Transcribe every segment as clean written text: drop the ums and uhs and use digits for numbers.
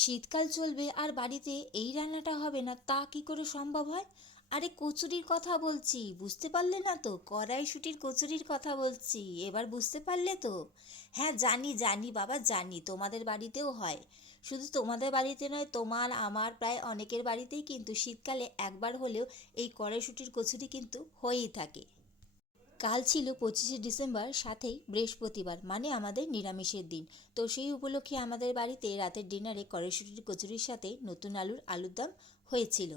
শীতকাল চলবে আর বাড়িতে এই রান্নাটা হবে না তা কি করে সম্ভব হয়? আরে কচুরির কথা বলছি, বুঝতে পারলে না তো? কড়াইশুঁটির কচুরির কথা বলছি, এবার বুঝতে পারলে তো? হ্যাঁ, জানি জানি বাবা, জানি তোমাদের বাড়িতেও হয়। শুধু তোমাদের বাড়িতে নয়, তোমার আমার প্রায় অনেকের বাড়িতেই কিন্তু শীতকালে একবার হলেও এই কড়াইশুঁটির কচুরি কিন্তু হয়েই থাকে। কাল ছিল 25শে ডিসেম্বর, সাথেই বৃহস্পতিবার, মানে আমাদের নিরামিষের দিন। তো সেই উপলক্ষে আমাদের বাড়িতে রাতের ডিনারে কড়াইশুঁটির কচুরির সাথে নতুন আলুর দম হয়েছিল।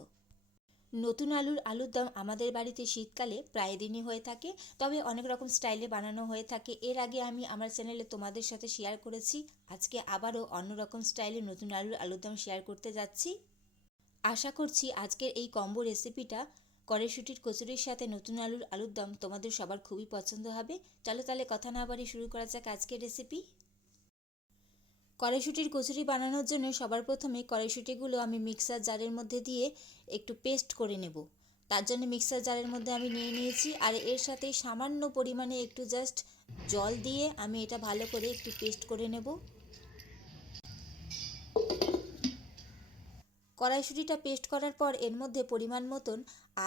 নতুন আলুর দম আমাদের বাড়িতে শীতকালে প্রায় দিনই হয়ে থাকে, তবে অনেক রকম স্টাইলে বানানো হয়ে থাকে। এর আগে আমি আমার চ্যানেলে তোমাদের সাথে শেয়ার করেছি। আজকে আবারও অন্যরকম স্টাইলে নতুন আলুর দম শেয়ার করতে যাচ্ছি। আশা করছি আজকের এই কম্বো রেসিপিটা কড়াইশুঁটির কচুরির সাথে নতুন আলুর দম তোমাদের সবার খুবই পছন্দ হবে। চলো তাহলে কথা না বাড়িয়ে শুরু করা যাক আজকের রেসিপি। কড়াইশুঁটির কচুরি বানানোর জন্য সবার প্রথমে কড়াইশুঁটিগুলো আমি মিক্সার জারের মধ্যে দিয়ে একটু পেস্ট করে নেব। তার জন্য মিক্সার জারের মধ্যে আমি নিয়ে নিয়েছি, আর এর সাথে সামান্য পরিমাণে একটু জাস্ট জল দিয়ে আমি এটা ভালো করে একটু পেস্ট করে নেব। কড়াইশুঁটিটা পেস্ট করার পর এর মধ্যে পরিমাণ মতন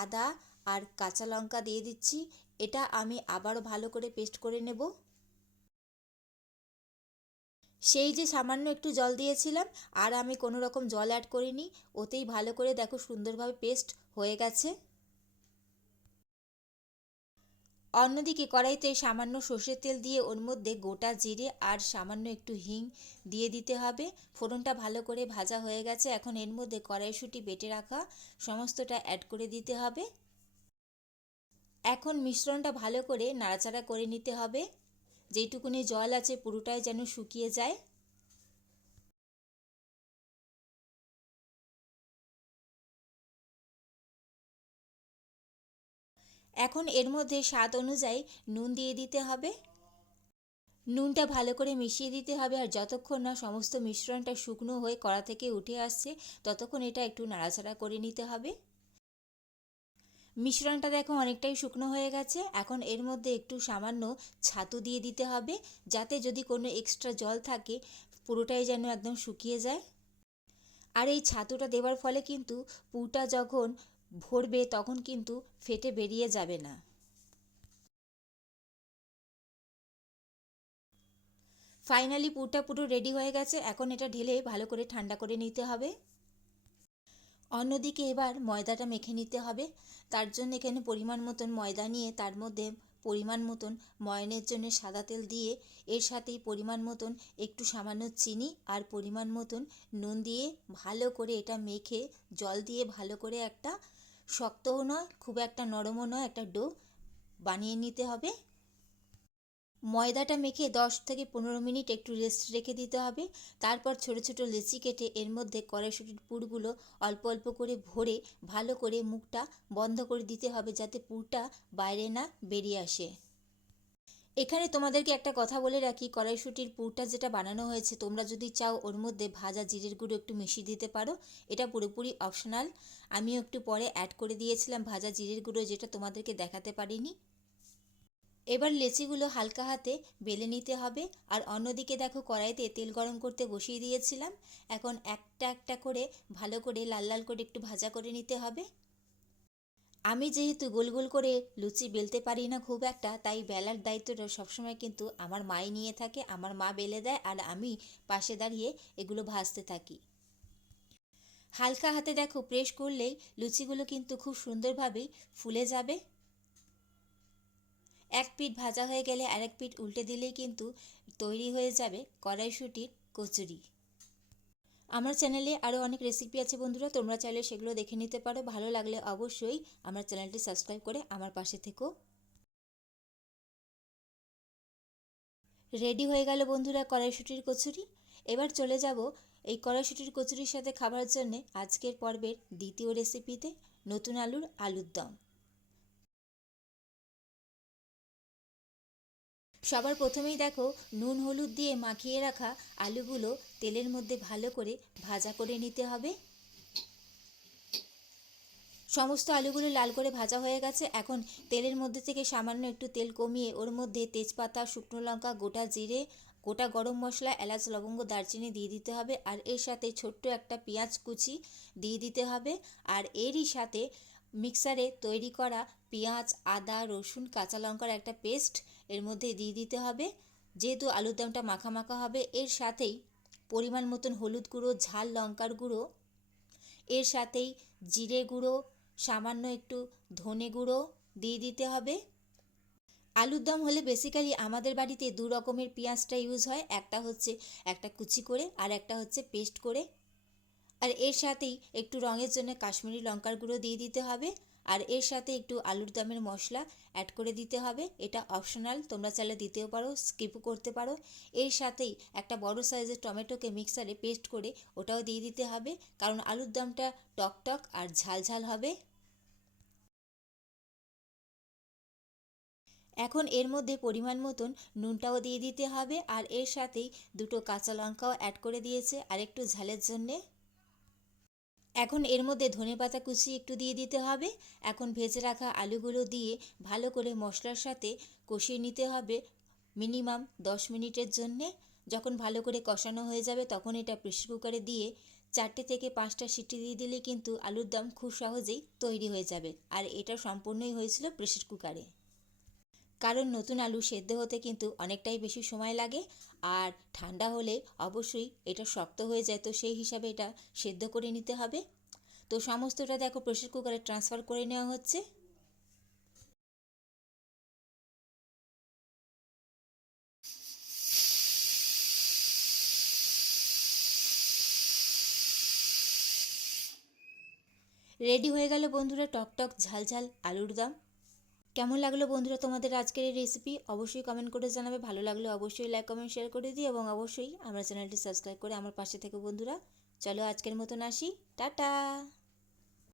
আদা আর কাঁচা লঙ্কা দিয়ে দিচ্ছি। এটা আমি আবারও ভালো করে পেস্ট করে নেব। সেই যে সামান্য একটু জল দিয়েছিলাম, আর আমি কোনো রকম জল অ্যাড করিনি, ওতেই ভালো করে দেখো সুন্দরভাবে পেস্ট হয়ে গেছে। অন্যদিকে কড়াইতে সামান্য সর্ষের তেল দিয়ে ওর মধ্যে গোটা জিরে আর সামান্য একটু হিং দিয়ে দিতে হবে। ফোড়নটা ভালো করে ভাজা হয়ে গেছে, এখন এর মধ্যে কড়াইশুঁটি বেটে রাখা সমস্তটা অ্যাড করে দিতে হবে। এখন মিশ্রণটা ভালো করে নাড়াচাড়া করে নিতে হবে, যেইটুকুনি জল আছে পুরোটাই যেন শুকিয়ে যায়। এখন এর মধ্যে স্বাদ অনুযায়ী নুন দিয়ে দিতে হবে। নুনটা ভালো করে মিশিয়ে দিতে হবে, আর যতক্ষণ না সমস্ত মিশ্রণটা শুকনো হয়ে কড়া থেকে উঠে আসছে ততক্ষণ এটা একটু নাড়াচাড়া করে নিতে হবে। মিশ্রণটা দেখো অনেকটাই শুকনো হয়ে গেছে। এখন এর মধ্যে একটু সামান্য ছাতু দিয়ে দিতে হবে, যাতে যদি কোনো এক্সট্রা জল থাকে পুরোটাই যেন একদম শুকিয়ে যায়। আর এই ছাতুটা দেওয়ার ফলে কিন্তু পুরটা যখন ভরবে তখন কিন্তু ফেটে বেরিয়ে যাবে না। ফাইনালি পুরটা পুরো রেডি হয়ে গেছে, এখন এটা ঢেলে ভালো করে ঠান্ডা করে নিতে হবে। অন্যদিকে এবার ময়দাটা মেখে নিতে হবে। তার জন্য এখানে পরিমাণ মতন ময়দা নিয়ে তার মধ্যে পরিমাণ মতন ময়ানের জন্য সাদা তেল দিয়ে এর সাথেই পরিমাণ মতন একটু সামান্য চিনি আর পরিমাণ মতন নুন দিয়ে ভালো করে এটা মেখে জল দিয়ে ভালো করে একটা শক্তও নয় খুব একটা নরমও নয় একটা ডো বানিয়ে নিতে হবে। ময়দাটা মেখে 10 থেকে 15 মিনিট একটু রেস্ট রেখে দিতে হবে। তারপর ছোট ছোট লেচি কেটে এর মধ্যে কড়াইশুঁটির পুরগুলো অল্প অল্প করে ভরে ভালো করে মুখটা বন্ধ করে দিতে হবে, যাতে পুরটা বাইরে না বেরিয়ে আসে। এখানে তোমাদেরকে একটা কথা বলে রাখি, কড়াইশুঁটির পুরটা যেটা বানানো হয়েছে তোমরা যদি চাও ওর মধ্যে ভাজা জিরের গুঁড়ো একটু মিশিয়ে দিতে পারো, এটা পুরোপুরি অপশনাল। আমিও একটু পরে অ্যাড করে দিয়েছিলাম ভাজা জিরের গুঁড়ো, যেটা তোমাদেরকে দেখাতে পারিনি। এবার লেচিগুলো হালকা হাতে বেলে নিতে হবে। আর অন্যদিকে দেখো কড়াইতে তেল গরম করতে বসিয়ে দিয়েছিলাম। এখন একটা একটা করে ভালো করে লাল লাল করে একটু ভাজা করে নিতে হবে। আমি যেহেতু গোল গোল করে লুচি বেলতে পারি না খুব একটা, তাই বেলার দায়িত্বটা সবসময় কিন্তু আমার মাই নিয়ে থাকে। আমার মা বেলে দেয় আর আমি পাশে দাঁড়িয়ে এগুলো ভাজতে থাকি। হালকা হাতে দেখো প্রেস করলেই লুচিগুলো কিন্তু খুব সুন্দরভাবেই ফুলে যাবে। এক পিঠ ভাজা হয়ে গেলে আরেক পিঠ উল্টে দিলেই কিন্তু তৈরি হয়ে যাবে কড়াইশুঁটির কচুরি। আমার চ্যানেলে আরও অনেক রেসিপি আছে বন্ধুরা, তোমরা চাইলে সেগুলো দেখে নিতে পারো। ভালো লাগলে অবশ্যই আমার চ্যানেলটি সাবস্ক্রাইব করে আমার পাশে থেকো। রেডি হয়ে গেল বন্ধুরা কড়াইশুঁটির কচুরি। এবার চলে যাব এই কড়াইশুঁটির কচুরির সাথে খাবার জন্যে আজকের পর্বের দ্বিতীয় রেসিপিতে, নতুন আলুর দম। সবার প্রথমেই দেখো নুন হলুদ দিয়ে মাখিয়ে রাখা আলুগুলো তেলের মধ্যে ভালো করে ভাজা করে নিতে হবে। সমস্ত আলুগুলো লাল করে ভাজা হয়ে গেছে। এখন তেলের মধ্যে থেকে সামান্য একটু তেল কমিয়ে ওর মধ্যে তেজপাতা, শুকনো লঙ্কা, গোটা জিরে গোটা গরম মশলা, এলাচ, লবঙ্গ, দারচিনি দিয়ে দিতে হবে। আর এর সাথে ছোট্ট একটা পেঁয়াজ কুচি দিয়ে দিতে হবে। আর এরই সাথে মিক্সারে তৈরি করা পেঁয়াজ, আদা, রসুন, কাঁচা লঙ্কার একটা পেস্ট এর মধ্যে দিয়ে দিতে হবে। যেহেতু আলুর দমটা মাখা মাখা হবে, এর সাথেই পরিমাণ মতন হলুদ গুঁড়ো, ঝাল লঙ্কার গুঁড়ো, এর সাথেই জিরে গুঁড়ো, সামান্য একটু ধনে গুঁড়ো দিয়ে দিতে হবে। আলুর দম হলে বেসিক্যালি আমাদের বাড়িতে দু রকমের পেঁয়াজটা ইউজ হয়, একটা হচ্ছে একটা কুচি করে আর একটা হচ্ছে পেস্ট করে। আর এর সাথেই একটু রঙের জন্য কাশ্মীরি লঙ্কার গুঁড়ো দিয়ে দিতে হবে। আর এর সাথে একটু আলুর দমের মশলা অ্যাড করে দিতে হবে। এটা অপশনাল, তোমরা চাইলে দিতেও পারো, স্কিপও করতে পারো। এর সাথেই একটা বড় সাইজের টমেটোকে মিক্সারে পেস্ট করে ওটাও দিয়ে দিতে হবে, কারণ আলুর দমটা টক টক আর ঝাল ঝাল হবে। এখন এর মধ্যে পরিমাণ মতন নুনটাও দিয়ে দিতে হবে। আর এর সাথেই দুটো কাঁচা লঙ্কাও অ্যাড করে দিয়েছে আর একটু ঝালের জন্যে। এখন এর মধ্যে ধনেপাতা কুচি একটু দিয়ে দিতে হবে। এখন ভেজে রাখা আলুগুলো দিয়ে ভালো করে মশলার সাথে কষিয়ে নিতে হবে মিনিমাম 10 মিনিটের জন্যে। যখন ভালো করে কষানো হয়ে যাবে তখন এটা প্রেসার কুকারে দিয়ে 4টে থেকে 5টা সিটি দিয়ে দিলে কিন্তু আলুর দম খুব সহজেই তৈরি হয়ে যাবে। আর এটা সম্পূর্ণই হয়েছিল প্রেসার কুকারে, কারণ নতুন আলু সেদ্ধ হতে কিন্তু অনেকটাই বেশি সময় লাগে। আর ঠান্ডা হলে অবশ্যই এটা শক্ত হয়ে যায়, তো সেই হিসাবে এটা সেদ্ধ করে নিতে হবে। তো সমস্তটা দেখো প্রেসার কুকারে ট্রান্সফার করে নেওয়া হচ্ছে। রেডি হয়ে গেল বন্ধুরা টকটক ঝাল ঝাল আলুর দম। কেমন লাগলো বন্ধুরা তোমাদের আজকের এই রেসিপি? অবশ্যই কমেন্ট করে জানাবে। ভালো লাগলে অবশ্যই লাইক, কমেন্ট, শেয়ার করে দিই এবং অবশ্যই আমার চ্যানেলটি সাবস্ক্রাইব করে আমার পাশে থেকে বন্ধুরা। চলো আজকের মতন আসি, টাটা।